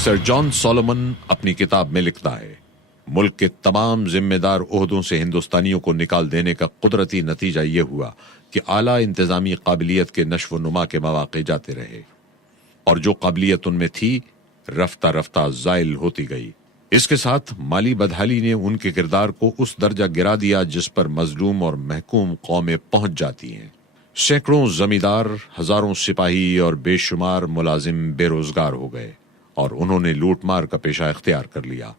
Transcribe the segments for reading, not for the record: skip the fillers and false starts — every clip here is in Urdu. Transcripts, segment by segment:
سر جان سولومن اپنی کتاب میں لکھتا ہے، ملک کے تمام ذمہ دار عہدوں سے ہندوستانیوں کو نکال دینے کا قدرتی نتیجہ یہ ہوا کہ اعلیٰ انتظامی قابلیت کے نشو و نما کے مواقع جاتے رہے، اور جو قابلیت ان میں تھی رفتہ رفتہ زائل ہوتی گئی۔ اس کے ساتھ مالی بدحالی نے ان کے کردار کو اس درجہ گرا دیا جس پر مظلوم اور محکوم قومیں پہنچ جاتی ہیں۔ سینکڑوں زمیندار، ہزاروں سپاہی اور بے شمار ملازم بے روزگار ہو گئے اور انہوں نے لوٹ مار کا پیشہ اختیار کر لیا۔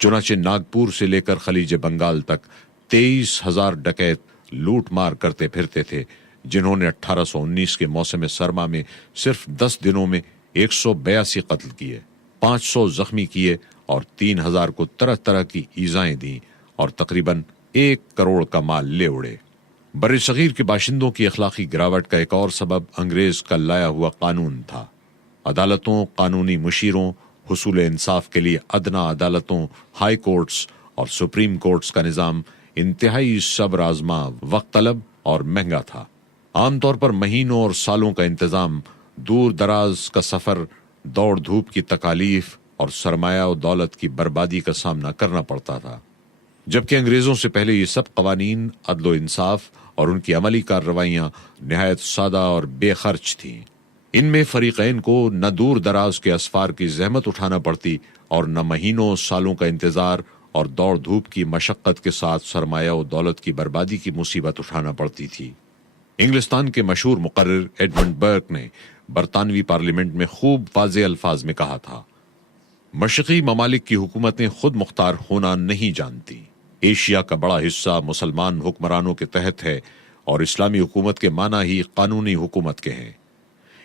چنانچہ ناگپور سے لے کر خلیج بنگال تک 23,000 ڈکیت لوٹ مار کرتے پھرتے تھے، جنہوں نے 1819 کے موسم سرما میں صرف 10 دنوں میں 182 قتل کیے، 500 زخمی کیے اور 3,000 کو طرح طرح کی ایذائیں دیں اور تقریباً 1 کروڑ کا مال لے اڑے۔ بر صغیر کے باشندوں کی اخلاقی گراوٹ کا ایک اور سبب انگریز کا لایا ہوا قانون تھا۔ عدالتوں، قانونی مشیروں، حصول انصاف کے لیے ادنا عدالتوں، ہائی کورٹس اور سپریم کورٹس کا نظام انتہائی صبر آزما، وقت طلب اور مہنگا تھا۔ عام طور پر مہینوں اور سالوں کا انتظام، دور دراز کا سفر، دوڑ دھوپ کی تکالیف اور سرمایہ و دولت کی بربادی کا سامنا کرنا پڑتا تھا، جبکہ انگریزوں سے پہلے یہ سب قوانین، عدل و انصاف اور ان کی عملی کارروائیاں نہایت سادہ اور بے خرچ تھیں۔ ان میں فریقین کو نہ دور دراز کے اسفار کی زحمت اٹھانا پڑتی اور نہ مہینوں سالوں کا انتظار اور دوڑ دھوپ کی مشقت کے ساتھ سرمایہ و دولت کی بربادی کی مصیبت اٹھانا پڑتی تھی۔ انگلستان کے مشہور مقرر ایڈمنڈ برک نے برطانوی پارلیمنٹ میں خوب واضح الفاظ میں کہا تھا، مشرقی ممالک کی حکومتیں خود مختار ہونا نہیں جانتی۔ ایشیا کا بڑا حصہ مسلمان حکمرانوں کے تحت ہے اور اسلامی حکومت کے معنی ہی قانونی حکومت کے ہیں۔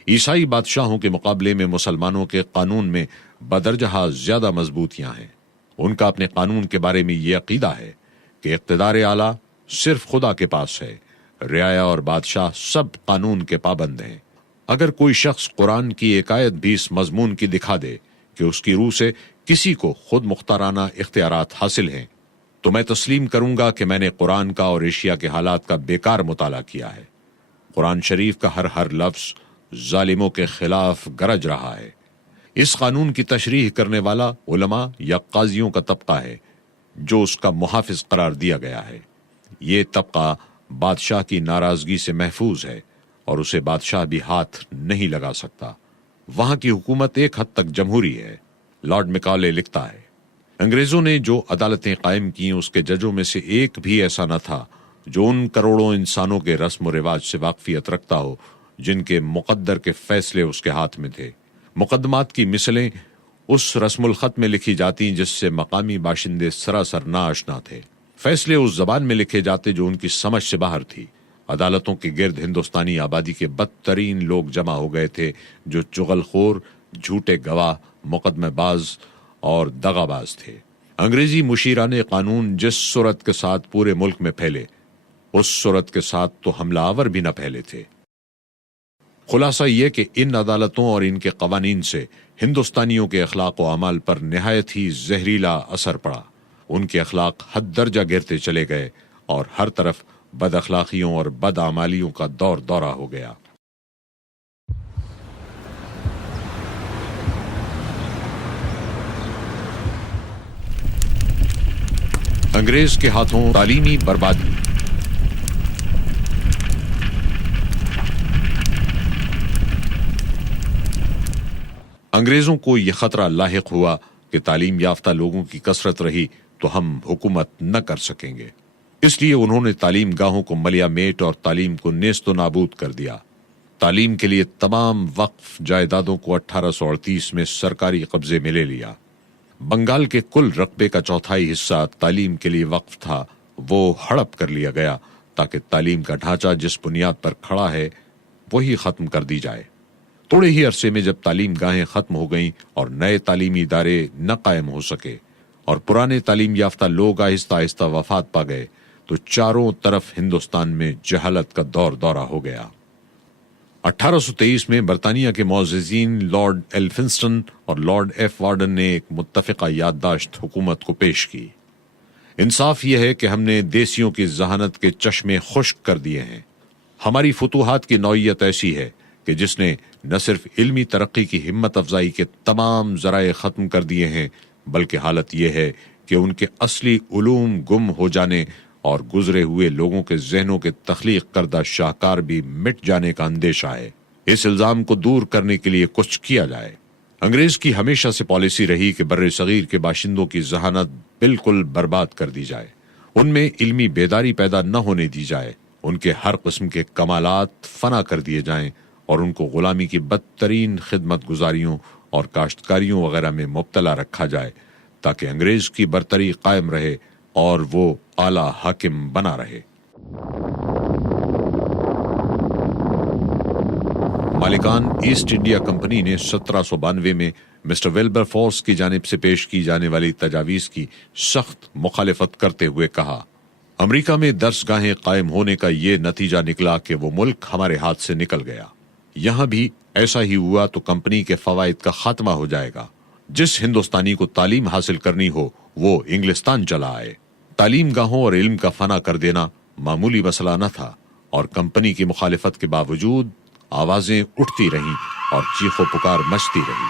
عیسائی بادشاہوں کے مقابلے میں مسلمانوں کے قانون میں بدرجہ زیادہ مضبوطیاں ہیں۔ ان کا اپنے قانون کے بارے میں یہ عقیدہ ہے کہ اقتدار اعلیٰ صرف خدا کے پاس ہے، رعایا اور بادشاہ سب قانون کے پابند ہیں۔ اگر کوئی شخص قرآن کی ایک آیت بھی اس مضمون کی دکھا دے کہ اس کی روح سے کسی کو خود مختارانہ اختیارات حاصل ہیں، تو میں تسلیم کروں گا کہ میں نے قرآن کا اور ایشیا کے حالات کا بیکار مطالعہ کیا ہے۔ قرآن شریف کا ہر لفظ ظالموں کے خلاف گرج رہا ہے۔ اس قانون کی تشریح کرنے والا علماء یا قاضیوں کا طبقہ ہے جو اس کا محافظ قرار دیا گیا ہے۔ یہ طبقہ بادشاہ کی ناراضگی سے محفوظ ہے اور اسے بادشاہ بھی ہاتھ نہیں لگا سکتا۔ وہاں کی حکومت ایک حد تک جمہوری ہے۔ لارڈ میکالے لکھتا ہے، انگریزوں نے جو عدالتیں قائم کی اس کے ججوں میں سے ایک بھی ایسا نہ تھا جو ان کروڑوں انسانوں کے رسم و رواج سے واقفیت رکھتا ہو جن کے مقدر کے فیصلے اس کے ہاتھ میں تھے۔ مقدمات کی مثلیں اس رسم الخط میں لکھی جاتی جس سے مقامی باشندے سراسر ناآشنا تھے۔ فیصلے اس زبان میں لکھے جاتے جو ان کی سمجھ سے باہر تھی۔ عدالتوں کے گرد ہندوستانی آبادی کے بدترین لوگ جمع ہو گئے تھے جو چغل خور، جھوٹے گواہ، مقدمہ باز اور دغا باز تھے۔ انگریزی مشیران قانون جس صورت کے ساتھ پورے ملک میں پھیلے، اس صورت کے ساتھ تو حملہ آور بھی نہ پھیلے تھے۔ خلاصہ یہ کہ ان عدالتوں اور ان کے قوانین سے ہندوستانیوں کے اخلاق و اعمال پر نہایت ہی زہریلا اثر پڑا۔ ان کے اخلاق حد درجہ گرتے چلے گئے اور ہر طرف بد اخلاقیوں اور بد اعمالیوں کا دور دورہ ہو گیا۔ انگریز کے ہاتھوں تعلیمی بربادی۔ انگریزوں کو یہ خطرہ لاحق ہوا کہ تعلیم یافتہ لوگوں کی کثرت رہی تو ہم حکومت نہ کر سکیں گے۔ اس لیے انہوں نے تعلیم گاہوں کو ملیا میٹ اور تعلیم کو نیست و نابود کر دیا۔ تعلیم کے لیے تمام وقف جائیدادوں کو 1838 میں سرکاری قبضے میں لے لیا۔ بنگال کے کل رقبے کا 1/4 حصہ تعلیم کے لیے وقف تھا، وہ ہڑپ کر لیا گیا تاکہ تعلیم کا ڈھانچہ جس بنیاد پر کھڑا ہے وہی ختم کر دی جائے۔ تھوڑے ہی عرصے میں جب تعلیم گاہیں ختم ہو گئیں اور نئے تعلیمی ادارے نہ قائم ہو سکے اور پرانے تعلیم یافتہ لوگ آہستہ آہستہ وفات پا گئے تو چاروں طرف ہندوستان میں جہالت کا دور دورہ ہو گیا۔ 1823 میں برطانیہ کے معززین لارڈ ایلفنسٹن اور لارڈ ایف وارڈن نے ایک متفقہ یادداشت حکومت کو پیش کی۔ انصاف یہ ہے کہ ہم نے دیسیوں کی ذہانت کے چشمے خشک کر دیے ہیں۔ ہماری فتوحات کی نوعیت ایسی ہے کہ جس نے نہ صرف علمی ترقی کی ہمت افزائی کے تمام ذرائع ختم کر دیے ہیں، بلکہ حالت یہ ہے کہ ان کے اصلی علوم گم ہو جانے اور گزرے ہوئے لوگوں کے ذہنوں کے تخلیق کردہ شاہکار بھی مٹ جانے کا اندیشہ ہے۔ اس الزام کو دور کرنے کے لیے کچھ کیا جائے۔ انگریز کی ہمیشہ سے پالیسی رہی کہ بر صغیر کے باشندوں کی ذہانت بالکل برباد کر دی جائے، ان میں علمی بیداری پیدا نہ ہونے دی جائے، ان کے ہر قسم کے کمالات فنا کر دیے جائیں اور ان کو غلامی کی بدترین خدمت گزاریوں اور کاشتکاریوں وغیرہ میں مبتلا رکھا جائے تاکہ انگریز کی برتری قائم رہے اور وہ اعلیٰ حاکم بنا رہے۔ مالکان ایسٹ انڈیا کمپنی نے 1792 میں مسٹر ویلبر فورس کی جانب سے پیش کی جانے والی تجاویز کی سخت مخالفت کرتے ہوئے کہا، امریکہ میں درس گاہیں قائم ہونے کا یہ نتیجہ نکلا کہ وہ ملک ہمارے ہاتھ سے نکل گیا۔ یہاں بھی ایسا ہی ہوا تو کمپنی کے فوائد کا خاتمہ ہو جائے گا۔ جس ہندوستانی کو تعلیم حاصل کرنی ہو وہ انگلستان چلا آئے۔ تعلیم گاہوں اور علم کا فنا کر دینا معمولی مسئلہ نہ تھا، اور کمپنی کی مخالفت کے باوجود آوازیں اٹھتی رہیں اور چیخ و پکار مچتی رہی۔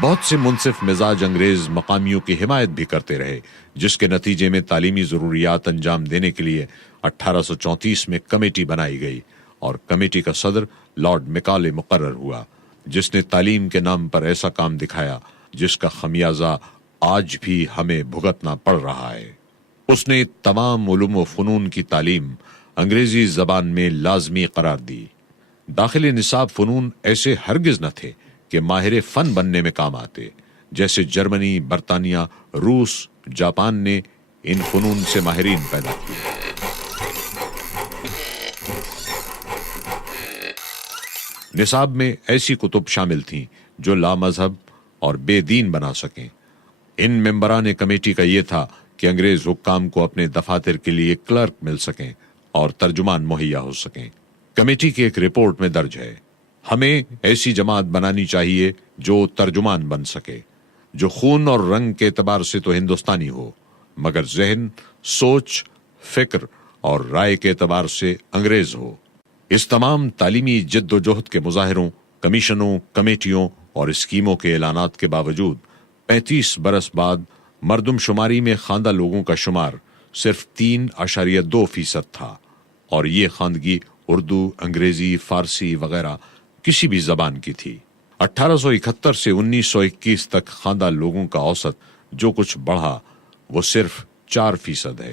بہت سے منصف مزاج انگریز مقامیوں کی حمایت بھی کرتے رہے، جس کے نتیجے میں تعلیمی ضروریات انجام دینے کے لیے 1834 میں کمیٹی بنائی گئی اور کمیٹی کا صدر لارڈ میکالے مقرر ہوا، جس نے تعلیم کے نام پر ایسا کام دکھایا جس کا خمیازہ آج بھی ہمیں بھگتنا پڑ رہا ہے۔ اس نے تمام علوم و فنون کی تعلیم انگریزی زبان میں لازمی قرار دی۔ داخل نصاب فنون ایسے ہرگز نہ تھے کہ ماہر فن بننے میں کام آتے، جیسے جرمنی، برطانیہ، روس، جاپان نے ان فنون سے ماہرین پیدا کیے۔ نصاب میں ایسی کتب شامل تھیں جو لا مذہب اور بے دین بنا سکیں۔ ان ممبران کمیٹی کا یہ تھا کہ انگریز حکام کو اپنے دفاتر کے لیے کلرک مل سکیں اور ترجمان مہیا ہو سکیں۔ کمیٹی کی ایک رپورٹ میں درج ہے، ہمیں ایسی جماعت بنانی چاہیے جو ترجمان بن سکے، جو خون اور رنگ کے اعتبار سے تو ہندوستانی ہو، مگر ذہن، سوچ، فکر اور رائے کے اعتبار سے انگریز ہو۔ اس تمام تعلیمی جد و جہد کے مظاہروں، کمیشنوں، کمیٹیوں اور اسکیموں کے اعلانات کے باوجود 35 برس بعد مردم شماری میں خواندہ لوگوں کا شمار صرف 3.2% تھا، اور یہ خواندگی اردو، انگریزی، فارسی وغیرہ کسی بھی زبان کی تھی۔ 1871 سے 1921 تک خواندہ لوگوں کا اوسط جو کچھ بڑھا وہ صرف 4% ہے۔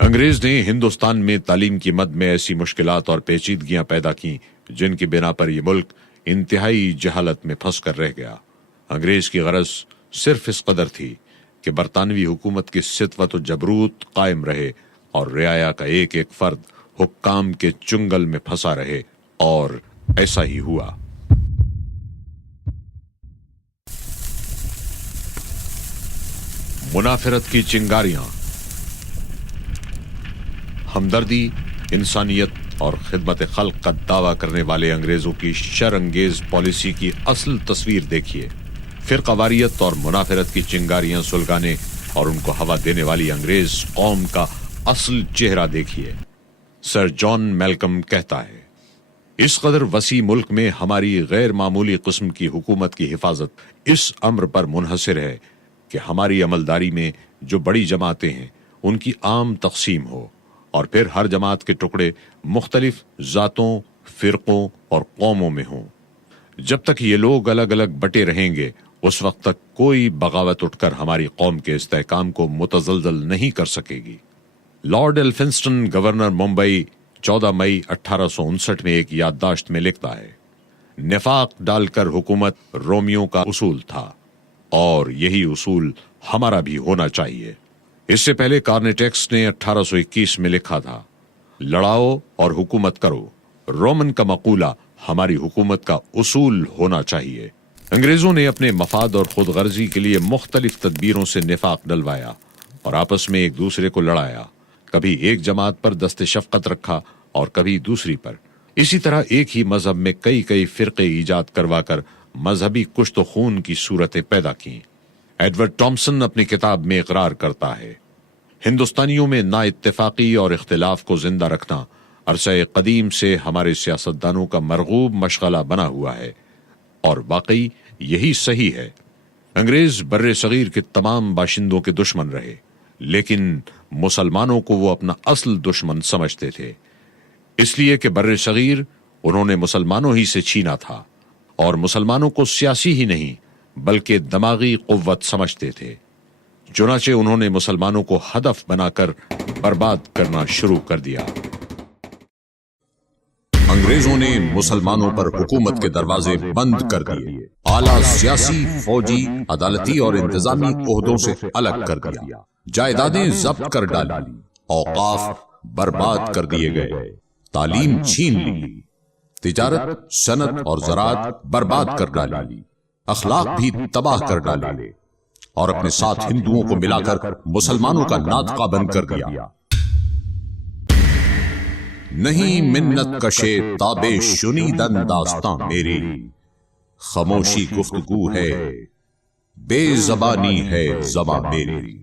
انگریز نے ہندوستان میں تعلیم کی مد میں ایسی مشکلات اور پیچیدگیاں پیدا کیں جن کی بنا پر یہ ملک انتہائی جہالت میں پھنس کر رہ گیا۔ انگریز کی غرض صرف اس قدر تھی کہ برطانوی حکومت کی سطوت و جبروت قائم رہے اور رعایا کا ایک ایک فرد حکام کے چنگل میں پھنسا رہے، اور ایسا ہی ہوا۔ منافرت کی چنگاریاں، ہمدردی، انسانیت اور خدمت خلق کا دعویٰ کرنے والے انگریزوں کی شرانگیز پالیسی کی اصل تصویر دیکھیے۔ فرقہ واریت اور منافرت کی چنگاریاں سلگانے اور ان کو ہوا دینے والی انگریز قوم کا اصل چہرہ دیکھیے۔ سر جان میلکم کہتا ہے، اس قدر وسیع ملک میں ہماری غیر معمولی قسم کی حکومت کی حفاظت اس امر پر منحصر ہے کہ ہماری عملداری میں جو بڑی جماعتیں ہیں ان کی عام تقسیم ہو، اور پھر ہر جماعت کے ٹکڑے مختلف ذاتوں، فرقوں اور قوموں میں ہوں۔ جب تک یہ لوگ الگ الگ بٹے رہیں گے اس وقت تک کوئی بغاوت اٹھ کر ہماری قوم کے استحکام کو متزلزل نہیں کر سکے گی۔ لارڈ ایلفنسٹن، گورنر ممبئی، 14 مئی 1859 میں ایک یادداشت میں لکھتا ہے، نفاق ڈال کر حکومت رومیوں کا اصول تھا، اور یہی اصول ہمارا بھی ہونا چاہیے۔ اس سے پہلے کارنیٹیکس نے 1821 میں لکھا تھا، لڑاؤ اور حکومت کرو، رومن کا مقولہ ہماری حکومت کا اصول ہونا چاہیے۔ انگریزوں نے اپنے مفاد اور خود غرضی کے لیے مختلف تدبیروں سے نفاق ڈلوایا اور آپس میں ایک دوسرے کو لڑایا، کبھی ایک جماعت پر دست شفقت رکھا اور کبھی دوسری پر۔ اسی طرح ایک ہی مذہب میں کئی فرقے ایجاد کروا کر مذہبی کشت و خون کی صورتیں پیدا کیں۔ ایڈورڈ ٹامسن اپنی کتاب میں اقرار کرتا ہے، ہندوستانیوں میں نا اتفاقی اور اختلاف کو زندہ رکھنا عرصہ قدیم سے ہمارے سیاستدانوں کا مرغوب مشغلہ بنا ہوا ہے، اور واقعی یہی صحیح ہے۔ انگریز بر صغیر کے تمام باشندوں کے دشمن رہے، لیکن مسلمانوں کو وہ اپنا اصل دشمن سمجھتے تھے، اس لیے کہ بر صغیر انہوں نے مسلمانوں ہی سے چھینا تھا، اور مسلمانوں کو سیاسی ہی نہیں بلکہ دماغی قوت سمجھتے تھے۔ چنانچہ انہوں نے مسلمانوں کو ہدف بنا کر برباد کرنا شروع کر دیا۔ انگریزوں نے مسلمانوں پر حکومت کے دروازے بند کر دیے، اعلیٰ سیاسی، فوجی، عدالتی اور انتظامی عہدوں سے الگ کر دیا، جائیدادیں ضبط کر ڈالی، اوقاف برباد کر دیے گئے، تعلیم چھین لی، تجارت، صنعت اور زراعت برباد کر ڈالی، اخلاق بھی تباہ کر ڈالے، اور اپنے ساتھ ہندوؤں کو ملا کر مسلمانوں کا ناطقہ بند کر دیا۔ نہیں منت کشے تابے شنیدن داستاں میری، خاموشی گفتگو ہے، بے زبانی ہے زباں میری۔